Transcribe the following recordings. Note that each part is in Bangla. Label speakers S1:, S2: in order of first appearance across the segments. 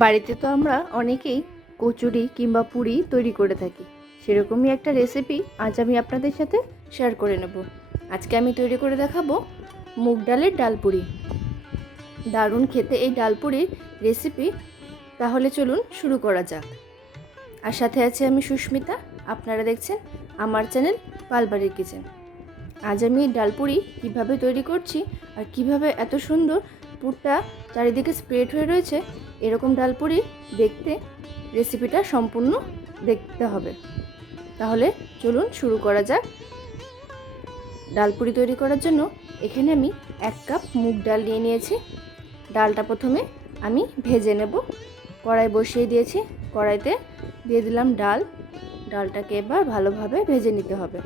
S1: বাড়িতে তো আমরা অনেকেই কচুরি কিংবা পুরি তৈরি করে থাকি। সেরকমই একটা রেসিপি আজ আমি আপনাদের সাথে শেয়ার করে নেব। আজকে আমি তৈরি করে দেখাবো মুগ ডালের ডাল ডালপুরি দারুণ খেতে এই ডাল ডালপুরির রেসিপি তাহলে চলুন শুরু করা যাক। আর সাথে আছে আমি সুস্মিতা। আপনারা দেখছেন আমার চ্যানেল পালবাড়ির কিচেন আজ আমি এই ডাল ডালপুরি কীভাবে তৈরি করছি আর কীভাবে এত সুন্দর পুরটা চারিদিকে স্প্রেড হয়ে রয়েছে এরকম ডালপুরি দেখতে রেসিপিটা সম্পূর্ণ দেখতে হবে। তাহলে চলুন শুরু করা যাক। ডালপুরি তৈরি করার জন্য এখানে আমি এক কাপ মুগ ডাল নিয়ে নিয়েছি। ডালটা প্রথমে আমি ভেজে নেব। কড়াই বসিয়ে দিয়েছি। কড়াইতে দিয়ে দিলাম ডাল। ডালটাকে এবার ভালোভাবে ভেজে নিতে হবে।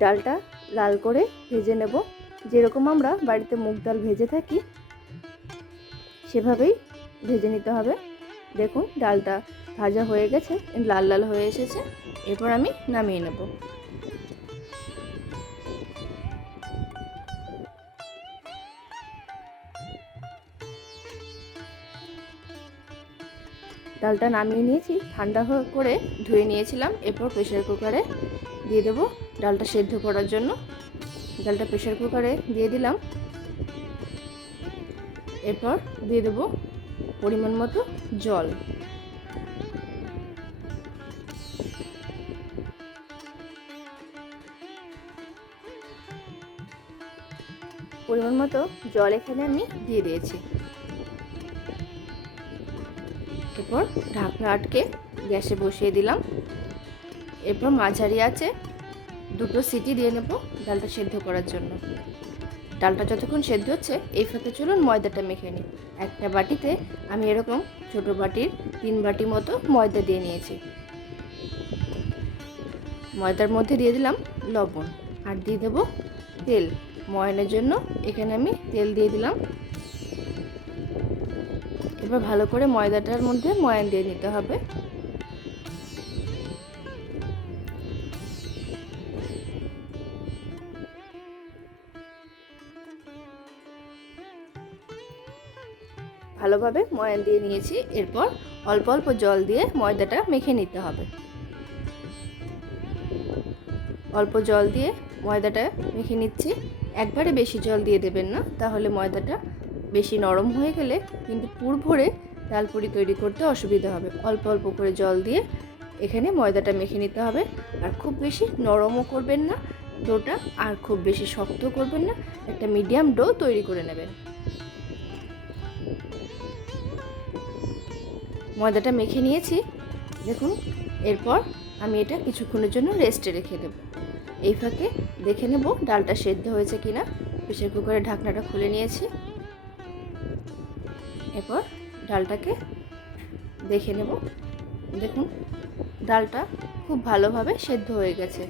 S1: ডালটা লাল করে ভেজে নেব। যেরকম আমরা বাড়িতে মুগ ডাল ভেজে থাকি, সেভাবেই ভেজে নিতে হবে। দেখুন, ডালটা ভাজা হয়ে গেছে, লাল লাল হয়ে এসেছে। এরপর আমি নামিয়ে নেব। ডালটা নামিয়ে নিয়েছি, ঠান্ডা করে ধুয়ে নিয়েছিলাম। এরপর প্রেশার কুকারে দিয়ে দেবো ডালটা সেদ্ধ করার জন্য ডালটা প্রেশার কুকারে দিয়ে দিলাম। এরপর দিয়ে দেবো পরিমাণ মতো জল। পরিমাণ মতো জল এখানে আমি দিয়ে দিয়েছি। এরপর ঢাকনা আটকে গ্যাসে বসিয়ে দিলাম। এরপর মাঝারি আছে দুটো সিটি দিয়ে নেব ডালটা সেদ্ধ করার জন্য। ডালটা যতক্ষণ সেদ্ধ হচ্ছে, এই ফাঁকে চলুন ময়দাটা মেখে নিই। একটা বাটিতে আমি এরকম ছোট বাটির তিন বাটি মতো ময়দা দিয়ে নিয়েছি। ময়দার মধ্যে দিয়ে দিলাম লবণ আর দিয়ে দেবো তেল। ময়নের জন্য এখানে আমি তেল দিয়ে দিলাম। এবার ভালো করে ময়দাটার মধ্যে ময়ান দিয়ে নিতে হবে। ভালোভাবে ময়ান দিয়ে নিয়েছি। এরপর অল্প অল্প জল দিয়ে ময়দাটা মেখে নিতে হবে। অল্প জল দিয়ে ময়দাটা মেখে নিচ্ছি। একবারে বেশি জল দিয়ে দেবেন না, তাহলে ময়দাটা বেশি নরম হয়ে গেলে কিন্তু পুর ভরে ডালপুরি তৈরি করতে অসুবিধা হবে। অল্প অল্প করে জল দিয়ে এখানে ময়দাটা মেখে নিতে হবে। আর খুব বেশি নরমও করবেন না, ডোটা আর খুব বেশি শক্ত করবেন না। একটা মিডিয়াম ডো তৈরি করে নেবেন। ময়দাটা মেখে নিয়েছি। দেখুন, এরপর আমি এটা কিছুক্ষণের জন্য রেস্টে রেখে দেব। এই ফাঁকে দেখে নেব ডালটা সেদ্ধ হয়েছে কিনা। প্রেশার কুকারের ঢাকনাটা খুলে নিয়েছি। এরপর ডালটাকে দেখে নেব। দেখুন, ডালটা খুব ভালোভাবে সেদ্ধ হয়ে গেছে।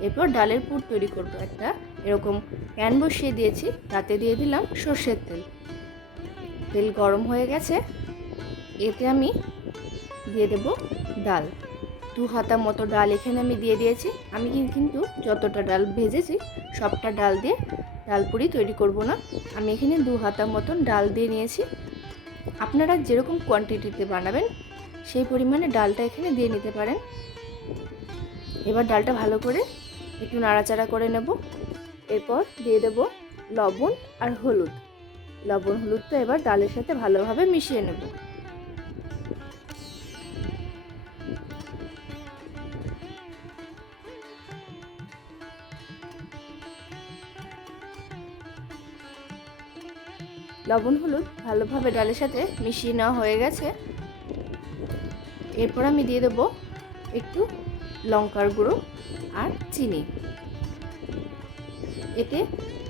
S1: এরপর ডালের পুর তৈরি করব একটা। এরকম প্যান বসিয়ে দিয়েছি। তাতে দিয়ে দিলাম সর্ষের তেল। তেল গরম হয়ে গেছে। এতে আমি দিয়ে দেব ডাল। দু হাতা মতো ডাল এখানে আমি দিয়ে দিয়েছি। আমি কিন্তু যতটা ডাল ভেজেছি, সবটা ডাল দিয়ে ডাল পুরি তৈরি করব না। আমি এখানে দু হাতা মতন ডাল দিয়ে নিয়েছি। আপনারা যেরকম কোয়ান্টিটিতে বানাবেন, সেই পরিমাণে ডালটা এখানে দিয়ে নিতে পারেন। এবার ডালটা ভালো করে একটু নাড়াচাড়া করে নেব। এরপর দিয়ে দেব লবণ আর হলুদ। লবণ, হলুদটা এবার ডালের সাথে ভালোভাবে মিশিয়ে নেব। লবণ, হলুদ ভালোভাবে ডালের সাথে মিশিয়ে নেওয়া হয়ে গেছে। এরপর আমি দিয়ে দেবো একটু লঙ্কার গুঁড়ো আর চিনি। এতে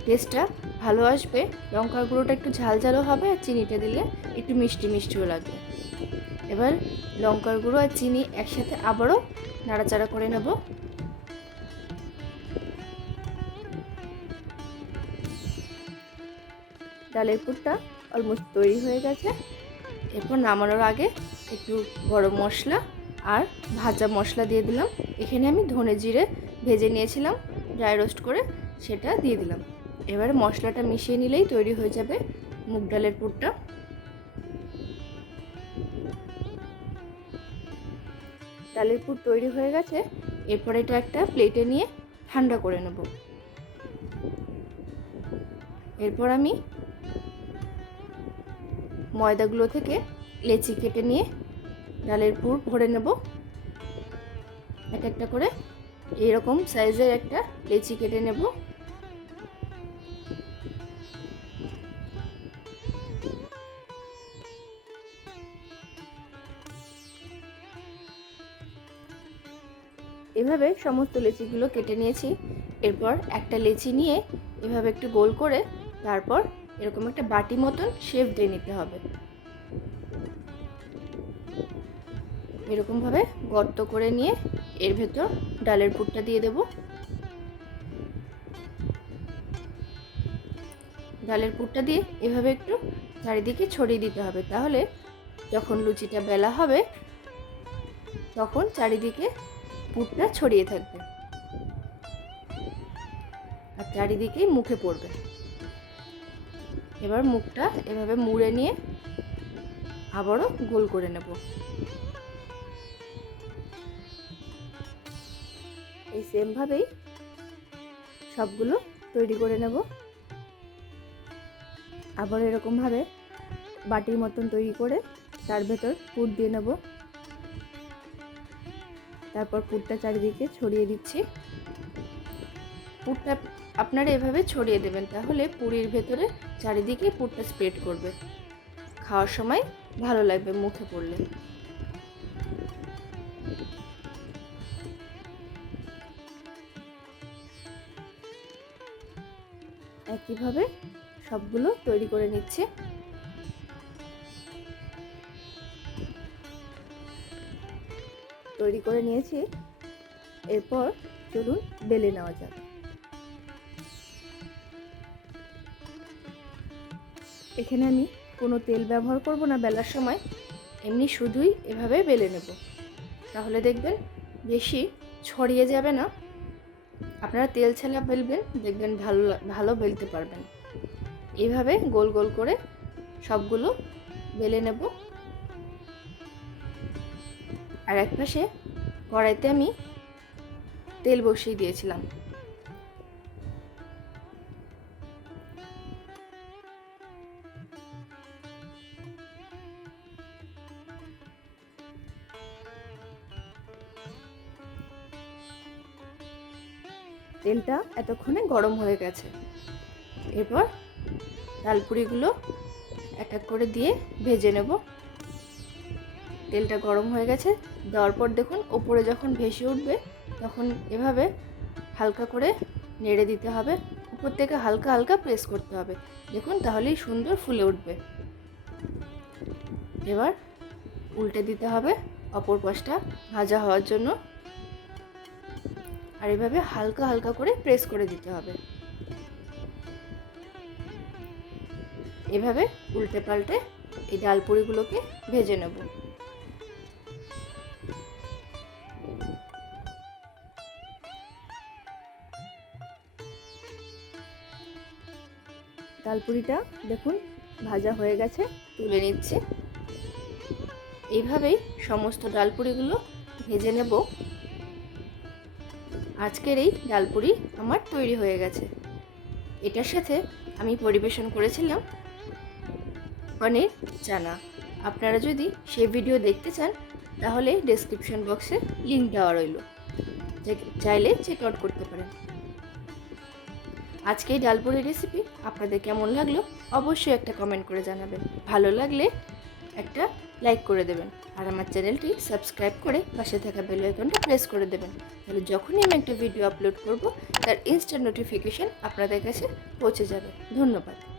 S1: টেস্টটা ভালো আসবে। লঙ্কার গুঁড়োটা একটু ঝাল ঝালও হবে আর চিনিটা দিলে একটু মিষ্টি মিষ্টিও লাগবে। এবার লঙ্কার গুঁড়ো আর চিনি একসাথে আবারও নাড়াচাড়া করে নেব। ডালের পুরটা অলমোস্ট তৈরি হয়ে গেছে। এরপর নামানোর আগে একটু গরম মশলা আর ভাজা মশলা দিয়ে দিলাম। এখানে আমি ধনে জিরে ভেজে নিয়েছিলাম ড্রাই রোস্ট করে সেটা দিয়ে দিলাম। এবারে মশলাটা মিশিয়ে নিলেই তৈরি হয়ে যাবে মুগ ডালের পুরটা। ডালের পুর তৈরি হয়ে গেছে, এরপর এটা একটা প্লেটে নিয়ে ঠান্ডা করে নেব। এরপর আমি ময়দাগুলো থেকে লেচি কেটে নিয়ে ডালের পুর ভরে নেব। এক একটা করে এরকম সাইজের একটা লেচি কেটে নেব। এভাবে সমস্ত লেচিগুলো কেটে নিয়েছি। এরপর একটা লেচি নিয়ে এভাবে একটু গোল করে তারপর এরকম একটা বাটি মতন শেপ দিয়ে নিতে হবে। এরকমভাবে গর্ত করে নিয়ে এর ভেতর ডালের পুরটা দিয়ে দেব। ডালের পুরটা দিয়ে এভাবে একটু চারিদিকে ছড়িয়ে দিতে হবে। তাহলে যখন লুচিটা বেলা হবে, তখন চারিদিকে পুরটা ছড়িয়ে থাকবে। আর চারিদিকেই মুখে পড়বে। এবার মুখটা এভাবে মুড়ে নিয়ে আবারও গোল করে নেব। এই সেমভাবেই সবগুলো তৈরি করে নেব। আবার এরকমভাবে বাটির মতন তৈরি করে তার ভেতর পুর দিয়ে নেব। তারপর পুরটা চারিদিকে ছড়িয়ে দিচ্ছি। পুরটা আপনারা এভাবে ছড়িয়ে দেবেন, তাহলে পুরীর ভেতরে চারিদিকে পুরটা স্প্রেড করবে। খাওয়ার সময় ভালো লাগবে মুখে পড়লে। একইভাবে সবগুলো তৈরি করে নিচ্ছে। তৈরি করে নিয়েছি। এরপর চলুন বেলে নেওয়া যাক। এখানে আমি কোনো তেল ব্যবহার করব না বেলার সময়, এমনি শুধুই এভাবে বেলে নেব। তাহলে দেখবেন বেশি ছড়িয়ে যাবে না। আপনারা তেল ছালা বেলবেন, দেখবেন ভালো ভালো বেলতে পারবেন। এইভাবে গোল গোল করে সবগুলো বেলে নেব। আর এক পাশে কড়াইতে আমি তেল বসিয়ে দিয়েছিলাম। তেলটা এতক্ষণে গরম হয়ে গেছে। এরপর ডালপুরিগুলো এক এক করে দিয়ে ভেজে নেব। তেলটা গরম হয়ে গেছে, দেওয়ার পর দেখুন ওপরে যখন ভেসে উঠবে তখন এভাবে হালকা করে নেড়ে দিতে হবে। উপর থেকে হালকা হালকা প্রেস করতে হবে। দেখুন তাহলেই সুন্দর ফুলে উঠবে। এবার উল্টে দিতে হবে অপর পাশটা ভাজা হওয়ার জন্য। আর এভাবে হালকা হালকা করে প্রেস করে দিতে হবে। এভাবে উল্টে পাল্টে এই ডালপুরিগুলোকে ভেজে নেব। ডালপুরিটা দেখুন ভাজা হয়ে গেছে, তুলে নিচ্ছে। এইভাবেই সমস্ত ডালপুরিগুলো ভেজে নেব। আজকের এই ডালপুরি আমার তৈরি হয়ে গেছে। এটার সাথে আমি পরিবেশন করেছিলাম পনির চানা। আপনারা যদি সেই ভিডিও দেখতে চান, তাহলে ডেসক্রিপশন বক্সে লিঙ্ক দেওয়া রইল। চাইলে চেক আউট করতে পারেন। আজকে এই ডালপুরি রেসিপি আপনাদের কেমন লাগল, অবশ্যই একটা কমেন্ট করে জানাবেন। ভালো লাগলে একটা লাইক করে দেবেন। আর আমার চ্যানেলটি সাবস্ক্রাইব করে পাশে থাকা বেল আইকনটা প্রেস করে দেবেন। তাহলে যখনই আমি একটা ভিডিও আপলোড করব, তার ইনস্ট্যান্ট নোটিফিকেশান আপনাদের কাছে পৌঁছে যাবে। ধন্যবাদ।